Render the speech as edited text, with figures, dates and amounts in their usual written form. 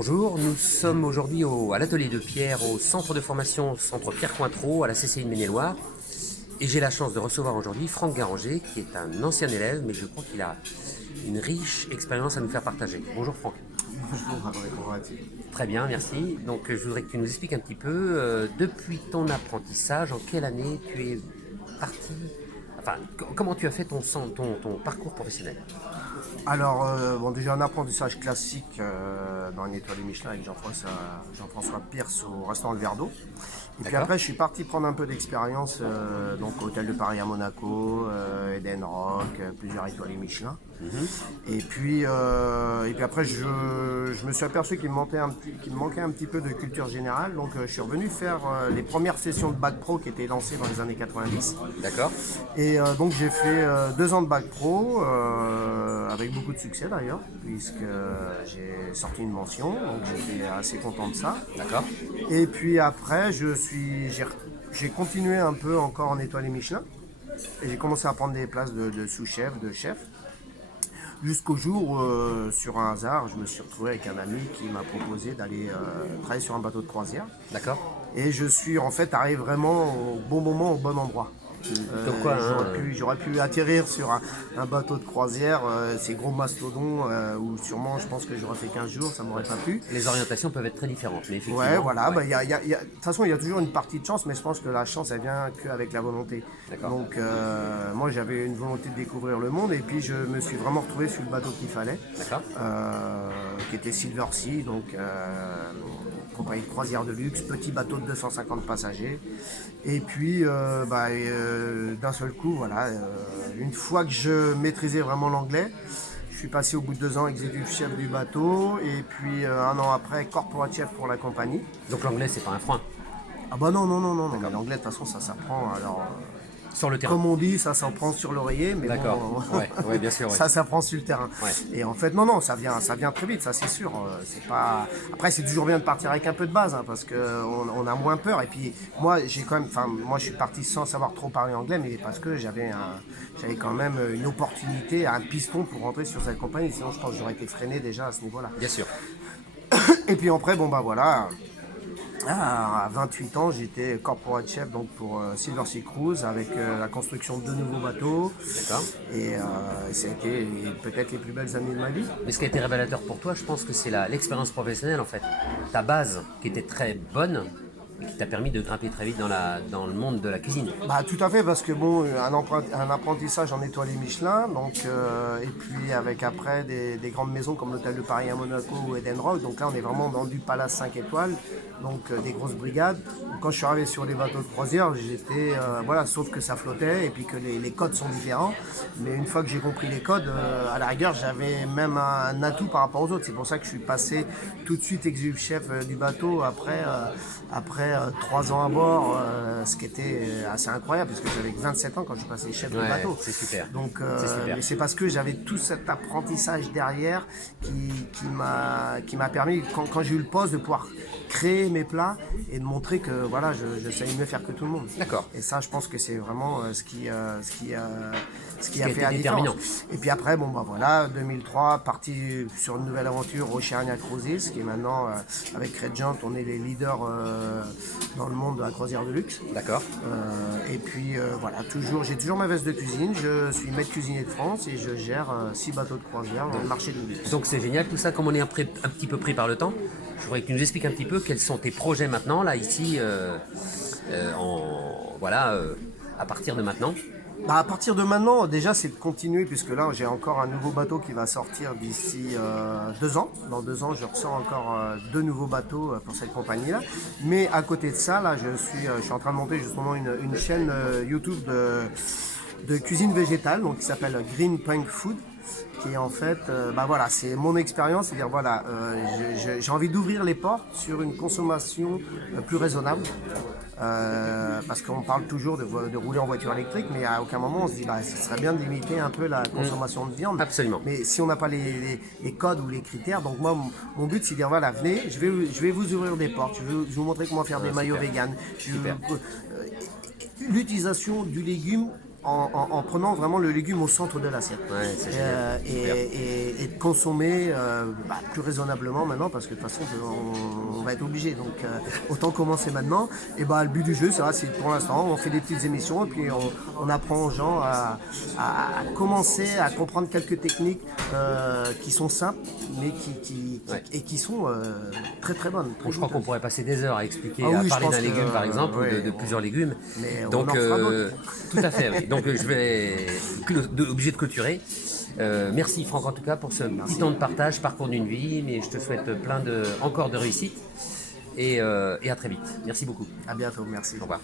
Bonjour, nous sommes aujourd'hui à l'atelier de Pierre, au centre de formation, centre Pierre Cointreau, à la CCI de Maine-et-Loire. Et j'ai la chance de recevoir aujourd'hui Franck Garanger, qui est un ancien élève, mais je crois qu'il a une riche expérience à nous faire partager. Bonjour Franck. Bonjour, comment vas-tu? Très bien, merci. Donc je voudrais que tu nous expliques un petit peu, depuis ton apprentissage, en quelle année tu es parti, enfin, comment tu as fait ton parcours professionnel? Alors, bon, déjà un apprentissage classique dans une étoile Michelin avec Jean-François Pierce au restaurant Le Verre d'Eau. Et puis D'accord. après, je suis parti prendre un peu d'expérience donc au Hôtel de Paris à Monaco, Eden Rock, plusieurs étoiles Michelin. Et puis après, je me suis aperçu qu'il me manquait un petit peu de culture générale. Donc, je suis revenu faire les premières sessions de bac pro qui étaient lancées dans les années 90. D'accord. Et donc j'ai fait 2 ans de bac pro, avec beaucoup de succès d'ailleurs, puisque j'ai sorti une mention, donc j'étais assez content de ça. D'accord. Et puis après, j'ai continué un peu encore en étoilé Michelin, et j'ai commencé à prendre des places de sous-chef, de chef, jusqu'au jour où, sur un hasard, je me suis retrouvé avec un ami qui m'a proposé d'aller travailler sur un bateau de croisière. D'accord. Et je suis en fait arrivé vraiment au bon moment, au bon endroit. Donc quoi, J'aurais pu atterrir sur un bateau de croisière, ces gros mastodons, où sûrement je pense que j'aurais fait 15 jours, ça m'aurait pas plu. les orientations peuvent être très différentes, mais effectivement. Ouais, voilà, Ouais. bah, de toute façon il y a toujours une partie de chance, mais je pense que la chance elle vient qu'avec la volonté. D'accord. Donc moi j'avais une volonté de découvrir le monde, et puis je me suis vraiment retrouvé sur le bateau qu'il fallait, D'accord. qui était Silver Sea, donc compagnie de croisière de luxe, petit bateau de 250 passagers. Et puis d'un seul coup, voilà, une fois que je maîtrisais vraiment l'anglais, je suis passé au bout de 2 ans exécutif chef du bateau, et puis un an après corporate chef pour la compagnie. Donc l'anglais, c'est pas un frein Ah bah non, mais l'anglais de toute façon ça s'apprend. Alors sur le terrain. comme on dit, ça s'en prend sur l'oreiller, mais D'accord. bon, Ouais, bien sûr. Ouais. ça s'apprend sur le terrain. Ouais. Et en fait, non, ça vient très vite, ça c'est sûr. C'est pas. Après, c'est toujours bien de partir avec un peu de base, hein, parce que on a moins peur. Et puis moi, moi, je suis parti sans savoir trop parler anglais, mais parce que j'avais quand même une opportunité, un piston pour rentrer sur cette compagnie. Sinon, je pense que j'aurais été freiné déjà à ce niveau-là. Bien sûr. Et puis après, bon bah voilà. À 28 ans, j'étais corporate chef donc pour Silver Sea Cruise, avec la construction de 2 nouveaux bateaux. D'accord. Et ça a été peut-être les plus belles années de ma vie. Mais ce qui a été révélateur pour toi, je pense que c'est l'expérience professionnelle en fait. Ta base qui était très bonne et qui t'a permis de grimper très vite dans le monde de la cuisine. Bah, tout à fait, parce que bon, un apprentissage en étoilé Michelin, donc, et puis avec après des grandes maisons comme l'Hôtel de Paris à Monaco ou Eden Rock. Donc là, on est vraiment dans du palace 5 étoiles, donc des grosses brigades. Donc, quand je suis arrivé sur les bateaux de croisière, j'étais, voilà, sauf que ça flottait et puis que les codes sont différents. Mais une fois que j'ai compris les codes, à la rigueur, j'avais même un atout par rapport aux autres. C'est pour ça que je suis passé tout de suite exécutif chef du bateau après 3 ans à bord, ce qui était assez incroyable, parce que j'avais 27 ans quand je suis passé chef de Ouais, bateau. c'est super. Donc, C'est super. mais c'est parce que j'avais tout cet apprentissage derrière qui m'a permis, quand j'ai eu le poste, de pouvoir créer mes plats et de montrer que voilà, je savais mieux faire que tout le monde. D'accord. Et ça, je pense que c'est vraiment ce qui a a fait été la déterminant. différence. Et puis après, bon bah voilà, 2003, parti sur une nouvelle aventure, Oceania Cruises, qui est maintenant avec Regent, on est les leaders dans le monde de la croisière de luxe. D'accord. Et puis voilà, j'ai toujours ma veste de cuisine, je suis maître cuisinier de France et je gère 6 bateaux de croisière dans le marché du luxe. Donc c'est génial tout ça, comme on est un petit peu pris par le temps, je voudrais que tu nous expliques un petit peu quels sont tes projets maintenant, là, ici, à partir de maintenant. Bah, à partir de maintenant, déjà, c'est de continuer, puisque là, j'ai encore un nouveau bateau qui va sortir d'ici 2 ans. Dans 2 ans, je ressors encore 2 nouveaux bateaux pour cette compagnie-là. Mais à côté de ça, là, je suis en train de monter justement une chaîne YouTube de cuisine végétale, donc qui s'appelle Green Punk Food, qui est en fait, bah voilà, c'est mon expérience, c'est-à-dire voilà, j'ai envie d'ouvrir les portes sur une consommation plus raisonnable. Parce qu'on parle toujours de rouler en voiture électrique, mais à aucun moment on se dit bah, ce serait bien de limiter un peu la consommation de viande. Absolument. Mais si on n'a pas les codes ou les critères, donc moi mon but c'est de dire voilà, venez, je vais vous ouvrir des portes, je vais vous montrer comment faire des maillots super. véganes. Super. L'utilisation du légume en prenant vraiment le légume au centre de l'assiette. Ouais, c'est génial. Super. Et de consommer plus raisonnablement maintenant parce que de toute façon on va être obligé. Donc autant commencer maintenant. Et le but du jeu, c'est pour l'instant, on fait des petites émissions et puis on apprend aux gens à commencer à comprendre quelques techniques qui sont simples mais qui sont très très bonnes. Bon, je crois qu'on pourrait passer des heures à expliquer, Ah oui, à je parler pense d'un que, légume par exemple, ou ouais, de plusieurs légumes. Mais on Donc, en fera d'autres. tout à fait, oui. Donc je vais obligé de clôturer. Merci Franck en tout cas pour ce petit temps de partage, parcours d'une vie, mais je te souhaite encore de réussite et à très vite. Merci beaucoup. À bientôt, merci. Au revoir.